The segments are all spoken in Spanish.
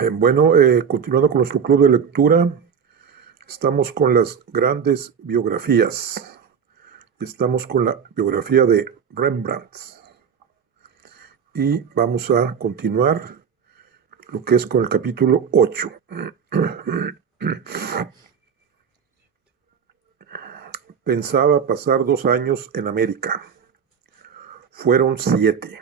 Continuando con nuestro club de lectura, estamos con las grandes biografías. Estamos con la biografía de Rembrandt. Y vamos a continuar lo que es con el capítulo 8. Pensaba pasar 2 años en América. Fueron 7.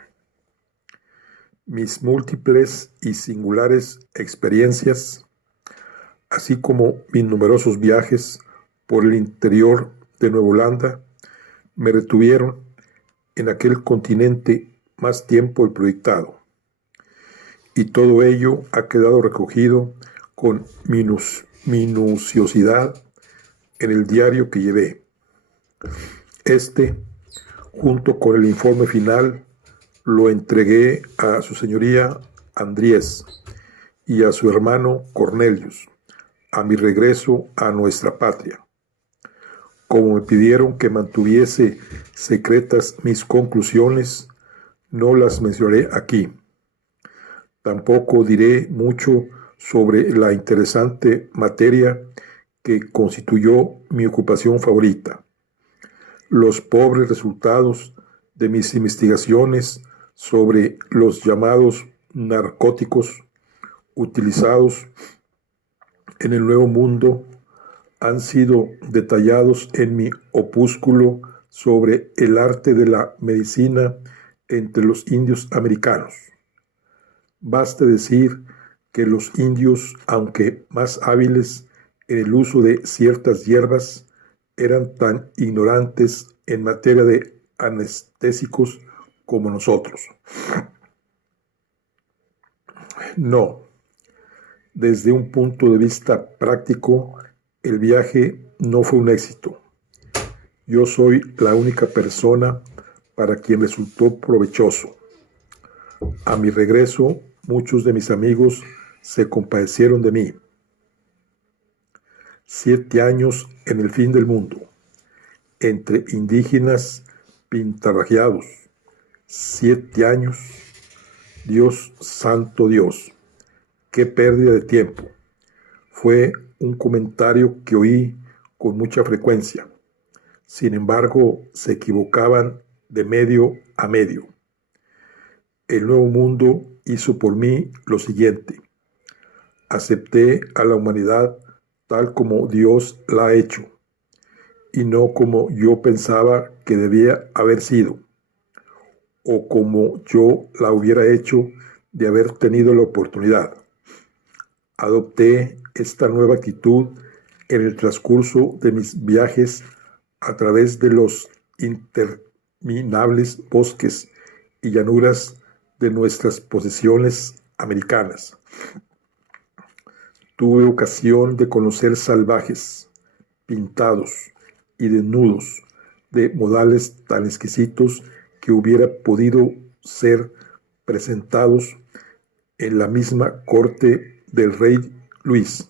Mis múltiples y singulares experiencias, así como mis numerosos viajes por el interior de Nueva Holanda, me retuvieron en aquel continente más tiempo del proyectado. Y todo ello ha quedado recogido con minuciosidad en el diario que llevé. Junto con el informe final, lo entregué a su señoría Andries y a su hermano Cornelius, a mi regreso a nuestra patria. Como me pidieron que mantuviese secretas mis conclusiones, no las mencionaré aquí. Tampoco diré mucho sobre la interesante materia que constituyó mi ocupación favorita. Los pobres resultados de mis investigaciones sobre los llamados narcóticos utilizados en el Nuevo Mundo han sido detallados en mi opúsculo sobre el arte de la medicina entre los indios americanos. Baste decir que los indios, aunque más hábiles en el uso de ciertas hierbas, eran tan ignorantes en materia de anestésicos como nosotros. No, desde un punto de vista práctico, el viaje no fue un éxito. Yo soy la única persona para quien resultó provechoso. A mi regreso, muchos de mis amigos se compadecieron de mí. 7 años en el fin del mundo, entre indígenas pintarrajeados. 7 años. Dios, santo Dios, qué pérdida de tiempo. Fue un comentario que oí con mucha frecuencia. Sin embargo, se equivocaban de medio a medio. El Nuevo Mundo hizo por mí lo siguiente. Acepté a la humanidad tal como Dios la ha hecho, y no como yo pensaba que debía haber sido, o como yo la hubiera hecho de haber tenido la oportunidad. Adopté esta nueva actitud en el transcurso de mis viajes a través de los interminables bosques y llanuras de nuestras posesiones americanas. Tuve ocasión de conocer salvajes, pintados y desnudos, de modales tan exquisitos que hubiera podido ser presentados en la misma corte del rey Luis.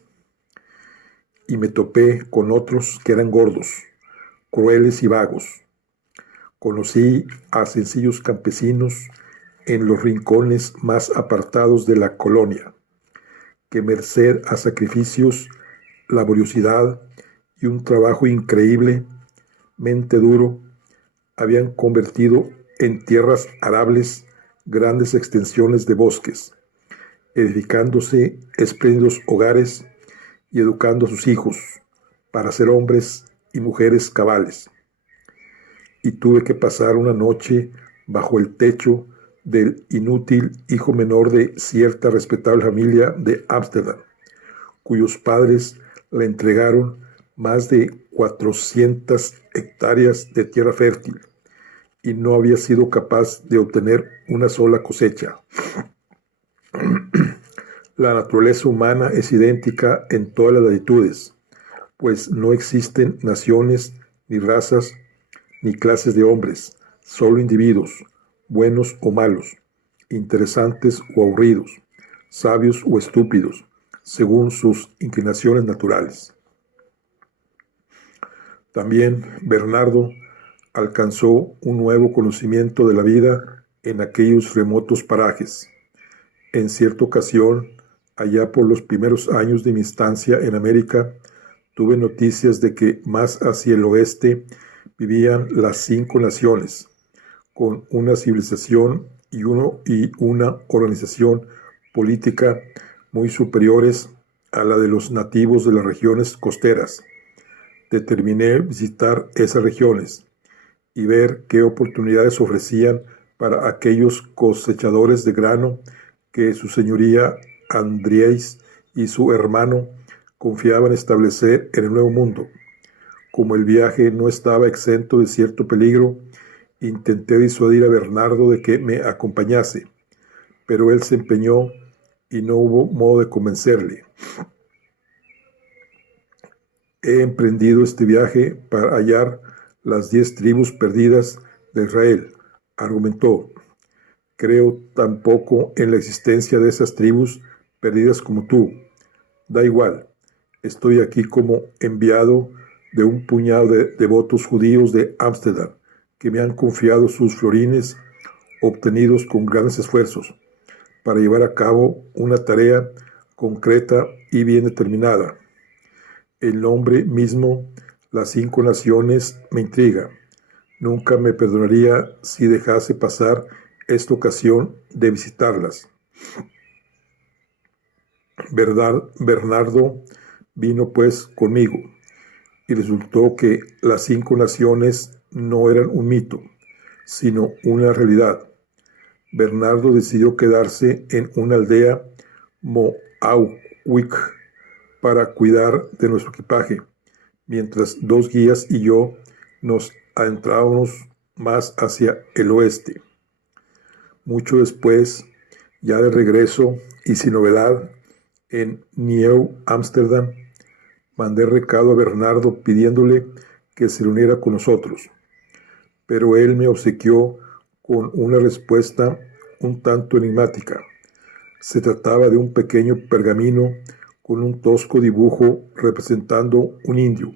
Y me topé con otros que eran gordos, crueles y vagos. Conocí a sencillos campesinos en los rincones más apartados de la colonia, que merced a sacrificios, laboriosidad y un trabajo increíblemente duro, habían convertido en tierras arables grandes extensiones de bosques, edificándose espléndidos hogares y educando a sus hijos para ser hombres y mujeres cabales. Y tuve que pasar una noche bajo el techo del inútil hijo menor de cierta respetable familia de Ámsterdam, cuyos padres le entregaron más de 400 hectáreas de tierra fértil y no había sido capaz de obtener una sola cosecha. La naturaleza humana es idéntica en todas las latitudes, pues no existen naciones, ni razas, ni clases de hombres, solo individuos, buenos o malos, interesantes o aburridos, sabios o estúpidos, según sus inclinaciones naturales. También Bernardo alcanzó un nuevo conocimiento de la vida en aquellos remotos parajes. En cierta ocasión, Allá por los primeros años de mi estancia en América, tuve noticias de que más hacia el oeste vivían las 5 naciones, con una civilización y una organización política muy superiores a la de los nativos de las regiones costeras. Determiné visitar esas regiones y ver qué oportunidades ofrecían para aquellos cosechadores de grano que su señoría Andrés y su hermano confiaban establecer en el Nuevo Mundo. Como el viaje no estaba exento de cierto peligro, intenté disuadir a Bernardo de que me acompañase, pero él se empeñó y no hubo modo de convencerle. He emprendido este viaje para hallar las 10 tribus perdidas de Israel, argumentó. Creo tampoco en la existencia de esas tribus perdidas como tú. Da igual, estoy aquí como enviado de un puñado de devotos judíos de Ámsterdam, que me han confiado sus florines obtenidos con grandes esfuerzos, para llevar a cabo una tarea concreta y bien determinada. El nombre mismo, las 5 naciones, me intriga. Nunca me perdonaría si dejase pasar esta ocasión de visitarlas. Bernardo vino pues conmigo, y resultó que las 5 naciones no eran un mito, sino una realidad. Bernardo decidió quedarse en una aldea Mohawk para cuidar de nuestro equipaje, mientras 2 guías y yo nos adentrábamos más hacia el oeste. Mucho después, ya de regreso y sin novedad, en Nieuw Ámsterdam, mandé recado a Bernardo pidiéndole que se reuniera con nosotros, pero él me obsequió con una respuesta un tanto enigmática. Se trataba de un pequeño pergamino con un tosco dibujo representando un indio,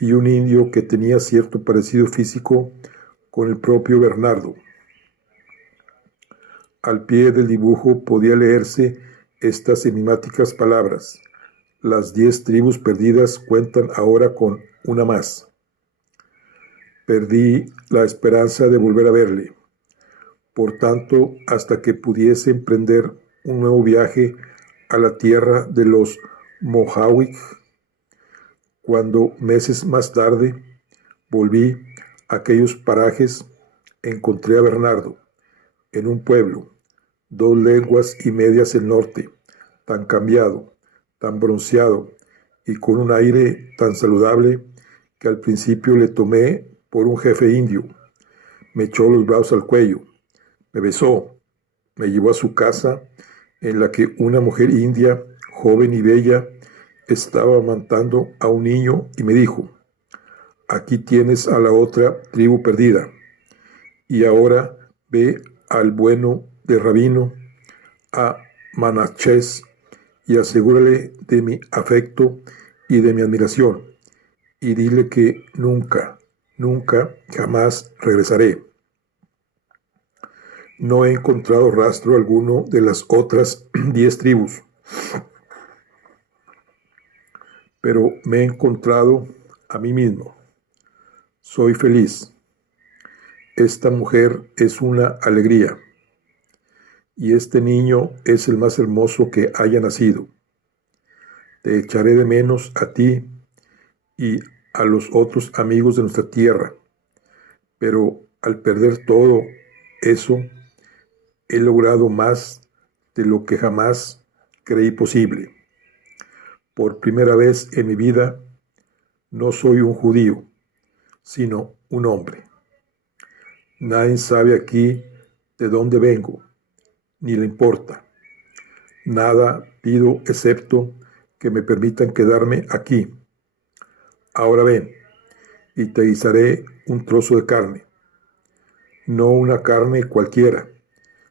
y un indio que tenía cierto parecido físico con el propio Bernardo. Al pie del dibujo podía leerse estas enigmáticas palabras: las 10 tribus perdidas cuentan ahora con una más. Perdí la esperanza de volver a verle. Por tanto, hasta que pudiese emprender un nuevo viaje a la tierra de los Mohawk, cuando meses más tarde volví a aquellos parajes, encontré a Bernardo en un pueblo, 2 leguas y media el norte, tan cambiado, tan bronceado y con un aire tan saludable que al principio le tomé por un jefe indio. Me echó los brazos al cuello, me besó, me llevó a su casa, en la que una mujer india, joven y bella, estaba amamantando a un niño, y me dijo: aquí tienes a la otra tribu perdida, y ahora ve al bueno de Rabino, a Manachés, y asegúrale de mi afecto y de mi admiración, y dile que nunca, nunca, jamás regresaré. No he encontrado rastro alguno de las otras 10 tribus, pero me he encontrado a mí mismo. Soy feliz. Esta mujer es una alegría, y este niño es el más hermoso que haya nacido. Te echaré de menos a ti y a los otros amigos de nuestra tierra, pero al perder todo eso, he logrado más de lo que jamás creí posible. Por primera vez en mi vida, no soy un judío, sino un hombre. Nadie sabe aquí de dónde vengo, ni le importa. Nada pido excepto que me permitan quedarme aquí. Ahora ven, y te guisaré un trozo de carne. No una carne cualquiera,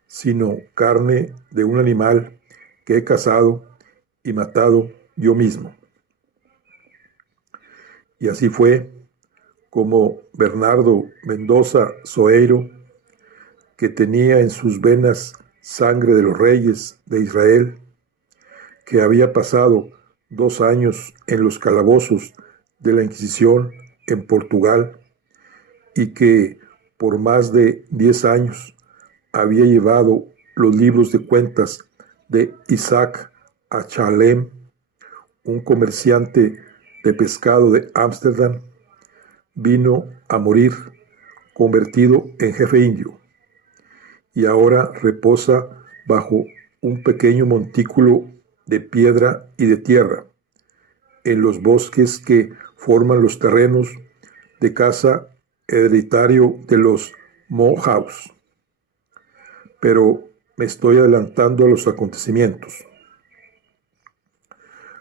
sino carne de un animal que he cazado y matado yo mismo. Y así fue como Bernardo Mendoza Soeiro, que tenía en sus venas sangre de los reyes de Israel, que había pasado 2 años en los calabozos de la Inquisición en Portugal y que por más de 10 años había llevado los libros de cuentas de Isaac a Chalem, un comerciante de pescado de Ámsterdam, vino a morir convertido en jefe indio y ahora reposa bajo un pequeño montículo de piedra y de tierra en los bosques que forman los terrenos de caza hereditario de los Mohawks. Pero me estoy adelantando a los acontecimientos.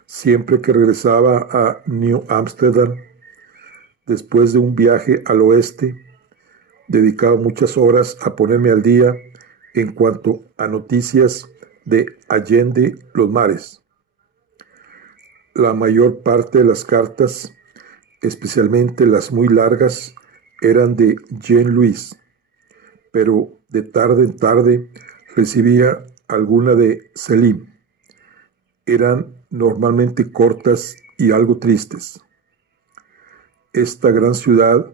Siempre que regresaba a New Amsterdam, después de un viaje al oeste, dedicaba muchas horas a ponerme al día en cuanto a noticias de Allende los mares. La mayor parte de las cartas, especialmente las muy largas, eran de Jean-Louis, pero de tarde en tarde recibía alguna de Selim. Eran normalmente cortas y algo tristes. Esta gran ciudad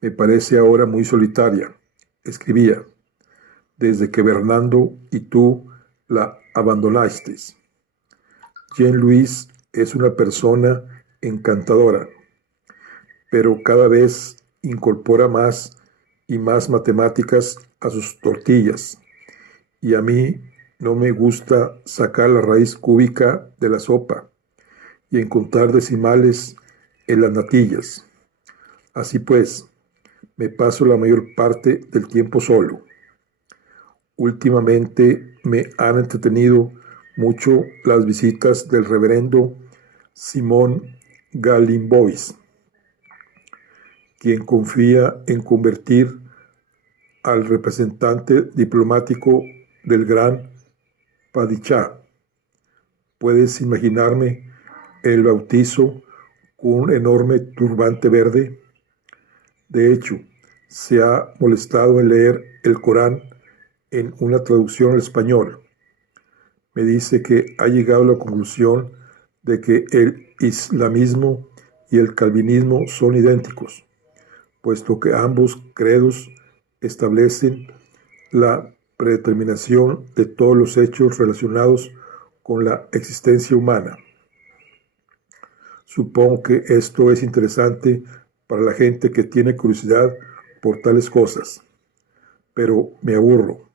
me parece ahora muy solitaria, escribía, desde que Bernardo y tú la abandonasteis. Jean-Louis es una persona encantadora, pero cada vez incorpora más y más matemáticas a sus tortillas, y a mí no me gusta sacar la raíz cúbica de la sopa y encontrar decimales en las natillas. Así pues, me paso la mayor parte del tiempo solo. Últimamente me han entretenido mucho las visitas del reverendo Simón Galimbois, quien confía en convertir al representante diplomático del gran Padichá. Puedes imaginarme el bautizo con un enorme turbante verde. De hecho, se ha molestado en leer el Corán en una traducción al español. Me dice que ha llegado a la conclusión de que el islamismo y el calvinismo son idénticos, puesto que ambos credos establecen la predeterminación de todos los hechos relacionados con la existencia humana. Supongo que esto es interesante para la gente que tiene curiosidad por tales cosas, pero me aburro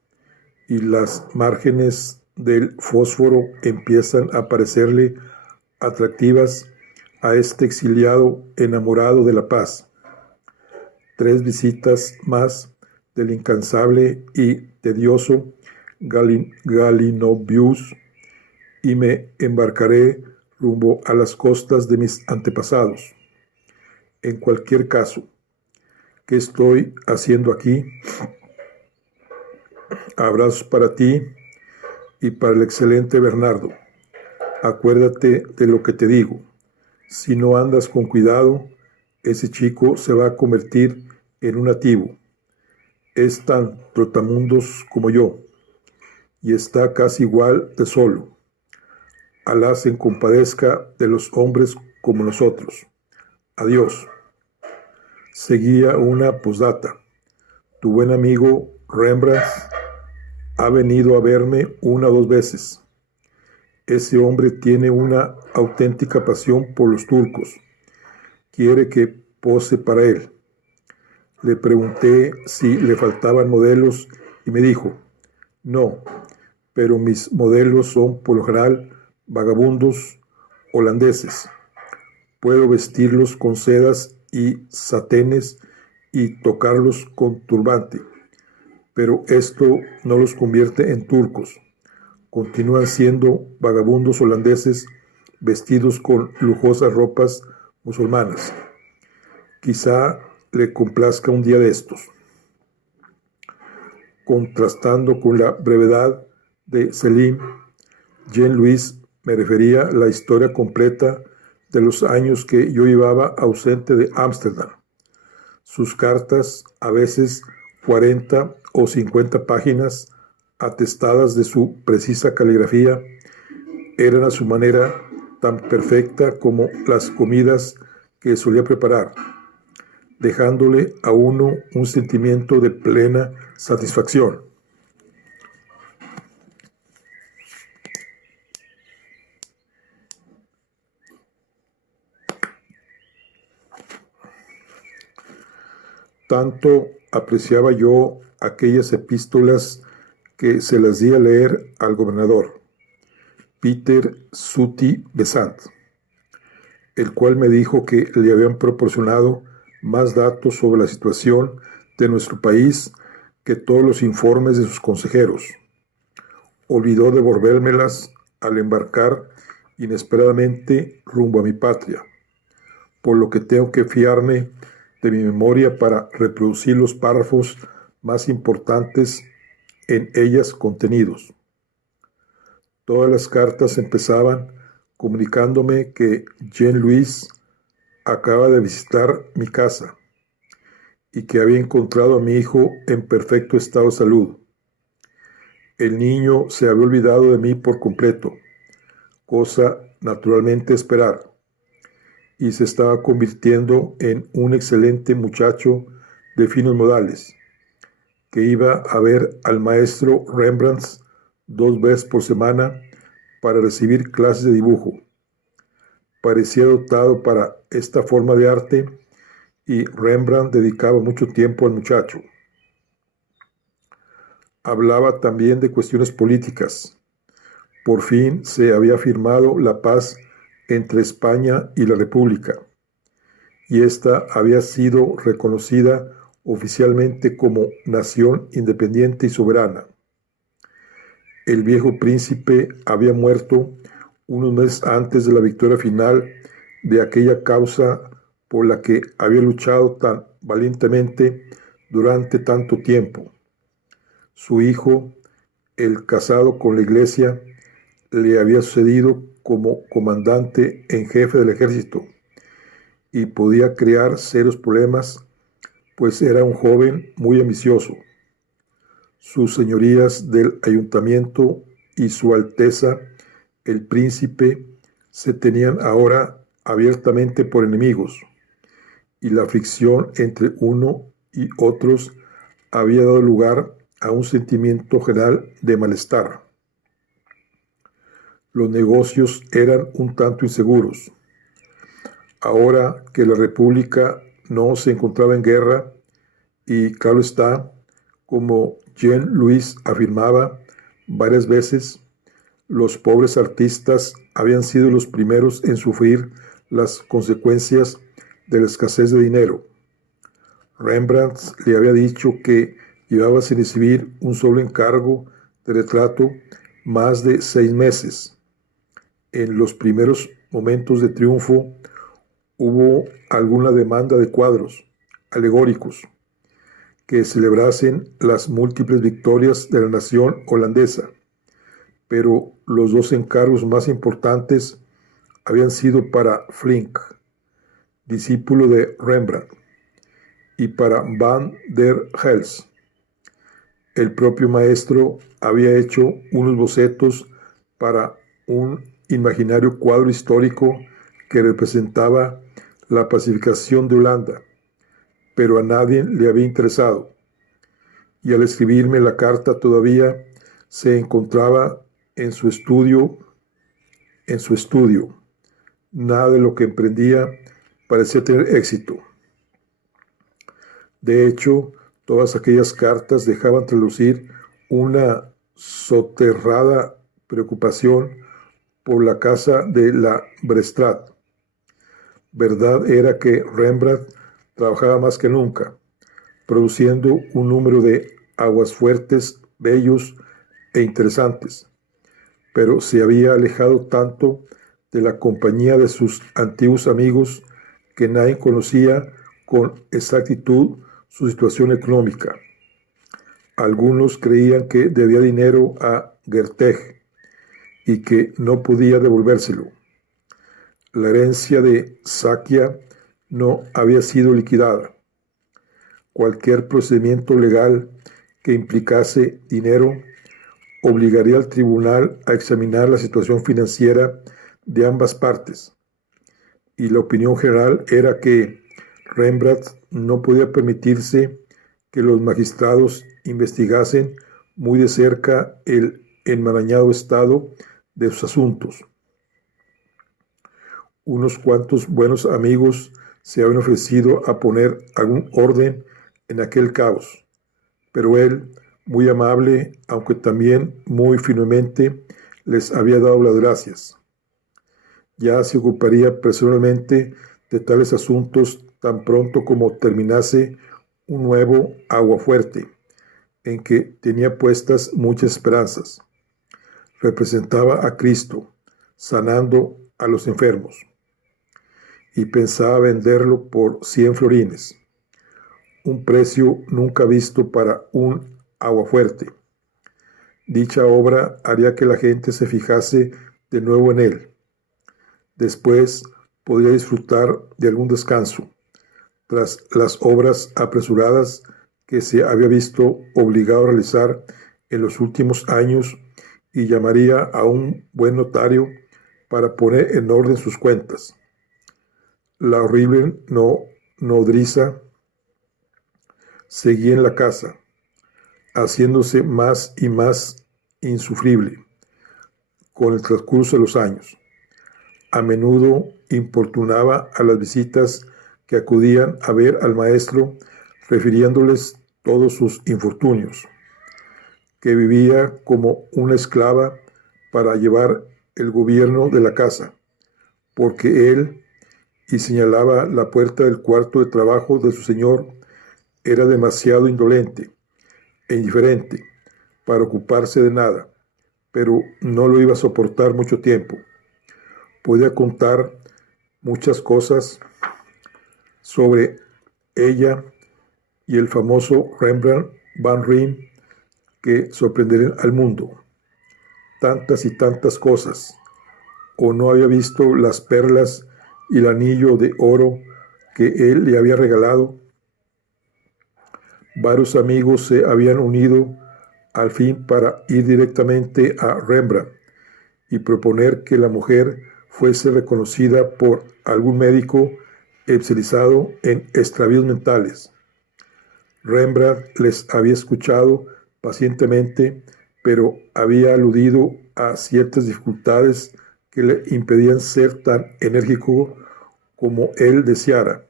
y las márgenes del fósforo empiezan a parecerle atractivas a este exiliado enamorado de la paz. 3 visitas más del incansable y tedioso Galinovius y me embarcaré rumbo a las costas de mis antepasados. En cualquier caso, ¿qué estoy haciendo aquí? Abrazos para ti y para el excelente Bernardo. Acuérdate de lo que te digo. Si no andas con cuidado, ese chico se va a convertir en un nativo. Es tan trotamundos como yo y está casi igual de solo. Alá se compadezca de los hombres como nosotros. Adiós. Seguía una posdata. Tu buen amigo Rembrandt ha venido a verme 1 o 2 veces. Ese hombre tiene una auténtica pasión por los turcos. Quiere que pose para él. Le pregunté si le faltaban modelos y me dijo, no, pero mis modelos son por lo general vagabundos holandeses. Puedo vestirlos con sedas y satenes y tocarlos con turbante, pero esto no los convierte en turcos. Continúan siendo vagabundos holandeses vestidos con lujosas ropas musulmanas. Quizá le complazca un día de estos. Contrastando con la brevedad de Selim, Jean-Louis me refería a la historia completa de los años que yo llevaba ausente de Ámsterdam. Sus cartas, a veces 40 o 50 páginas, atestadas de su precisa caligrafía, eran a su manera tan perfecta como las comidas que solía preparar, dejándole a uno un sentimiento de plena satisfacción. Tanto apreciaba yo aquellas epístolas que se las di a leer al gobernador, Peter Souty-Besant, el cual me dijo que le habían proporcionado más datos sobre la situación de nuestro país que todos los informes de sus consejeros. Olvidó devolvérmelas al embarcar inesperadamente rumbo a mi patria, por lo que tengo que fiarme de mi memoria para reproducir los párrafos más importantes en ellas contenidos. Todas las cartas empezaban comunicándome que Jean-Louis acaba de visitar mi casa y que había encontrado a mi hijo en perfecto estado de salud. El niño se había olvidado de mí por completo, cosa naturalmente esperar, y se estaba convirtiendo en un excelente muchacho de finos modales, que iba a ver al maestro Rembrandt 2 veces por semana para recibir clases de dibujo. Parecía dotado para esta forma de arte y Rembrandt dedicaba mucho tiempo al muchacho. Hablaba también de cuestiones políticas. Por fin se había firmado la paz entre España y la República, y esta había sido reconocida oficialmente como nación independiente y soberana. El viejo príncipe había muerto unos meses antes de la victoria final de aquella causa por la que había luchado tan valientemente durante tanto tiempo. Su hijo, el casado con la iglesia, le había sucedido como comandante en jefe del ejército y podía crear serios problemas, pues era un joven muy ambicioso. Sus señorías del ayuntamiento y su alteza, el príncipe, se tenían ahora abiertamente por enemigos, y la fricción entre uno y otros había dado lugar a un sentimiento general de malestar. Los negocios eran un tanto inseguros. Ahora que la República no se encontraba en guerra, y claro está, como Jean-Louis afirmaba varias veces, los pobres artistas habían sido los primeros en sufrir las consecuencias de la escasez de dinero. Rembrandt le había dicho que llevaba sin recibir un solo encargo de retrato más de 6 meses. En los primeros momentos de triunfo hubo alguna demanda de cuadros alegóricos que celebrasen las múltiples victorias de la nación holandesa, pero los 2 encargos más importantes habían sido para Flink, discípulo de Rembrandt, y para Van der Helst. El propio maestro había hecho unos bocetos para un imaginario cuadro histórico que representaba la pacificación de Holanda, pero a nadie le había interesado, y al escribirme la carta todavía se encontraba en su estudio. Nada de lo que emprendía parecía tener éxito. De hecho, todas aquellas cartas dejaban traslucir una soterrada preocupación por la casa de la Brestrat. Verdad era que Rembrandt trabajaba más que nunca, produciendo un número de aguasfuertes bellos e interesantes, pero se había alejado tanto de la compañía de sus antiguos amigos que nadie conocía con exactitud su situación económica. Algunos creían que debía dinero a Goethe y que no podía devolvérselo. La herencia de Sakia no había sido liquidada. Cualquier procedimiento legal que implicase dinero obligaría al tribunal a examinar la situación financiera de ambas partes, y la opinión general era que Rembrandt no podía permitirse que los magistrados investigasen muy de cerca el enmarañado estado de sus asuntos. Unos cuantos buenos amigos se habían ofrecido a poner algún orden en aquel caos, pero él, muy amable, aunque también muy firmemente, les había dado las gracias. Ya se ocuparía personalmente de tales asuntos tan pronto como terminase un nuevo aguafuerte, en que tenía puestas muchas esperanzas. Representaba a Cristo, sanando a los enfermos, y pensaba venderlo por 100 florines, un precio nunca visto para un aguafuerte. Dicha obra haría que la gente se fijase de nuevo en él. Después podría disfrutar de algún descanso, tras las obras apresuradas que se había visto obligado a realizar en los últimos años, y llamaría a un buen notario para poner en orden sus cuentas. La horrible nodriza seguía en la casa, haciéndose más y más insufrible con el transcurso de los años. A menudo importunaba a las visitas que acudían a ver al maestro, refiriéndoles todos sus infortunios, que vivía como una esclava para llevar el gobierno de la casa, porque él, y señalaba la puerta del cuarto de trabajo de su señor, era demasiado indolente e indiferente para ocuparse de nada, pero no lo iba a soportar mucho tiempo. Podía contar muchas cosas sobre ella y el famoso Rembrandt van Rijn que sorprenderían al mundo. Tantas y tantas cosas. O no había visto las perlas y el anillo de oro que él le había regalado. Varios amigos se habían unido al fin para ir directamente a Rembrandt y proponer que la mujer fuese reconocida por algún médico especializado en extravíos mentales. Rembrandt les había escuchado pacientemente, pero había aludido a ciertas dificultades que le impedían ser tan enérgico como él deseara.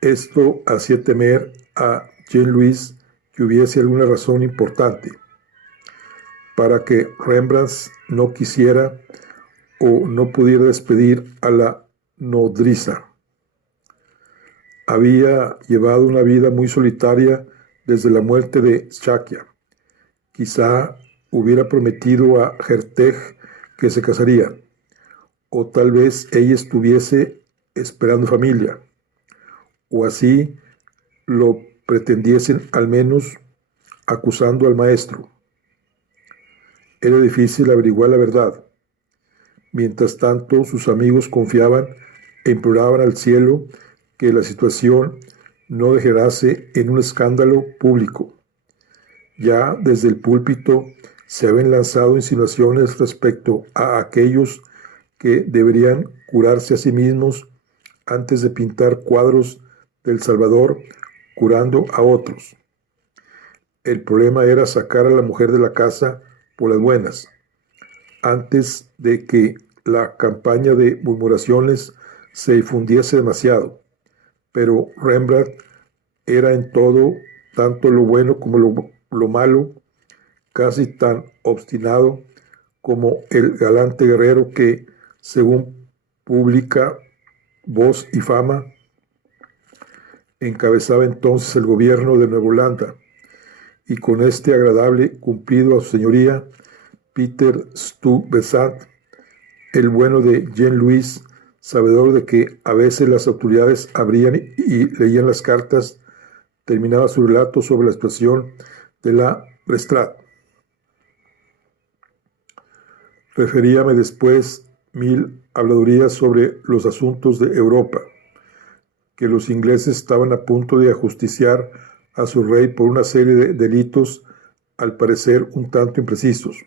Esto hacía temer a Jean-Louis que hubiese alguna razón importante para que Rembrandt no quisiera o no pudiera despedir a la nodriza. Había llevado una vida muy solitaria desde la muerte de Shakya. Quizá hubiera prometido a Herteg que se casaría, o tal vez ella estuviese esperando familia, o así lo pretendiesen al menos, acusando al maestro. Era difícil averiguar la verdad. Mientras tanto, sus amigos confiaban e imploraban al cielo que la situación no degenerase en un escándalo público. Ya desde el púlpito se habían lanzado insinuaciones respecto a aquellos que deberían curarse a sí mismos antes de pintar cuadros del Salvador curando a otros. El problema era sacar a la mujer de la casa por las buenas, antes de que la campaña de murmuraciones se difundiese demasiado. Pero Rembrandt era en todo, tanto lo bueno como lo malo, casi tan obstinado como el galante guerrero que, según pública voz y fama, encabezaba entonces el gobierno de Nueva Holanda, y con este agradable cumplido a su señoría, Peter Stuyvesant, el bueno de Jean-Louis, sabedor de que a veces las autoridades abrían y leían las cartas, terminaba su relato sobre la situación de la Lestrade. Referíame después 1000 habladurías sobre los asuntos de Europa, que los ingleses estaban a punto de ajusticiar a su rey por una serie de delitos al parecer un tanto imprecisos,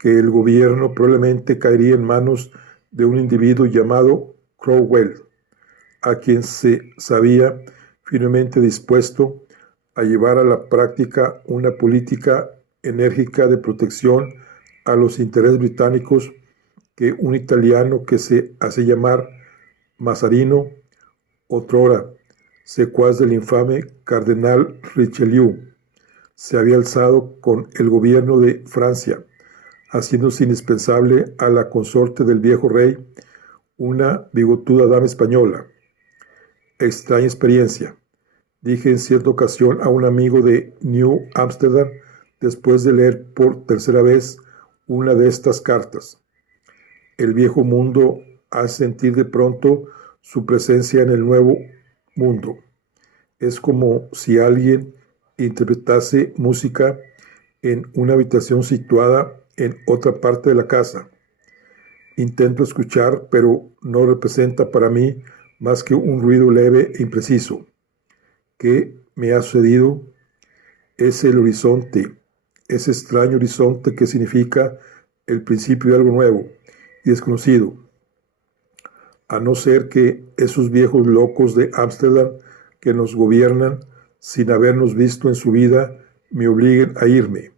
que el gobierno probablemente caería en manos de un individuo llamado Cromwell, a quien se sabía firmemente dispuesto a llevar a la práctica una política enérgica de protección a los intereses británicos que un italiano que se hace llamar Mazarino, otrora secuaz del infame cardenal Richelieu, se había alzado con el gobierno de Francia, haciéndose indispensable a la consorte del viejo rey, una bigotuda dama española. Extraña experiencia, dije en cierta ocasión a un amigo de New Amsterdam después de leer por tercera vez una de estas cartas. El viejo mundo hace sentir de pronto su presencia en el nuevo mundo. Es como si alguien interpretase música en una habitación situada en otra parte de la casa. Intento escuchar, pero no representa para mí más que un ruido leve e impreciso. ¿Qué me ha sucedido? Es el horizonte, ese extraño horizonte que significa el principio de algo nuevo y desconocido. A no ser que esos viejos locos de Ámsterdam que nos gobiernan sin habernos visto en su vida me obliguen a irme.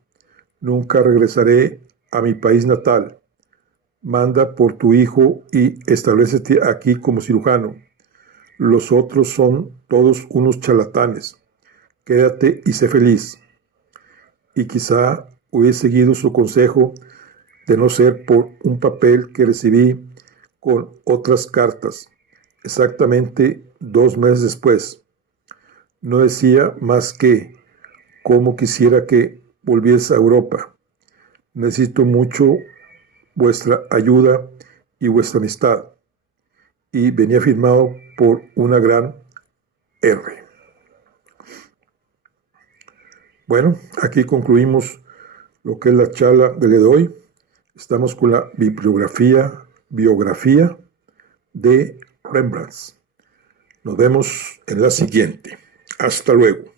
Nunca regresaré a mi país natal. Manda por tu hijo y establécete aquí como cirujano. Los otros son todos unos charlatanes. Quédate y sé feliz. Y quizá hubiese seguido su consejo de no ser por un papel que recibí con otras cartas, exactamente 2 meses después. No decía más que cómo quisiera que volviese a Europa. Necesito mucho vuestra ayuda y vuestra amistad. Y venía firmado por una gran R. Bueno, aquí concluimos lo que es la charla del día de hoy. Estamos con la biografía de Rembrandt. Nos vemos en la siguiente. Hasta luego.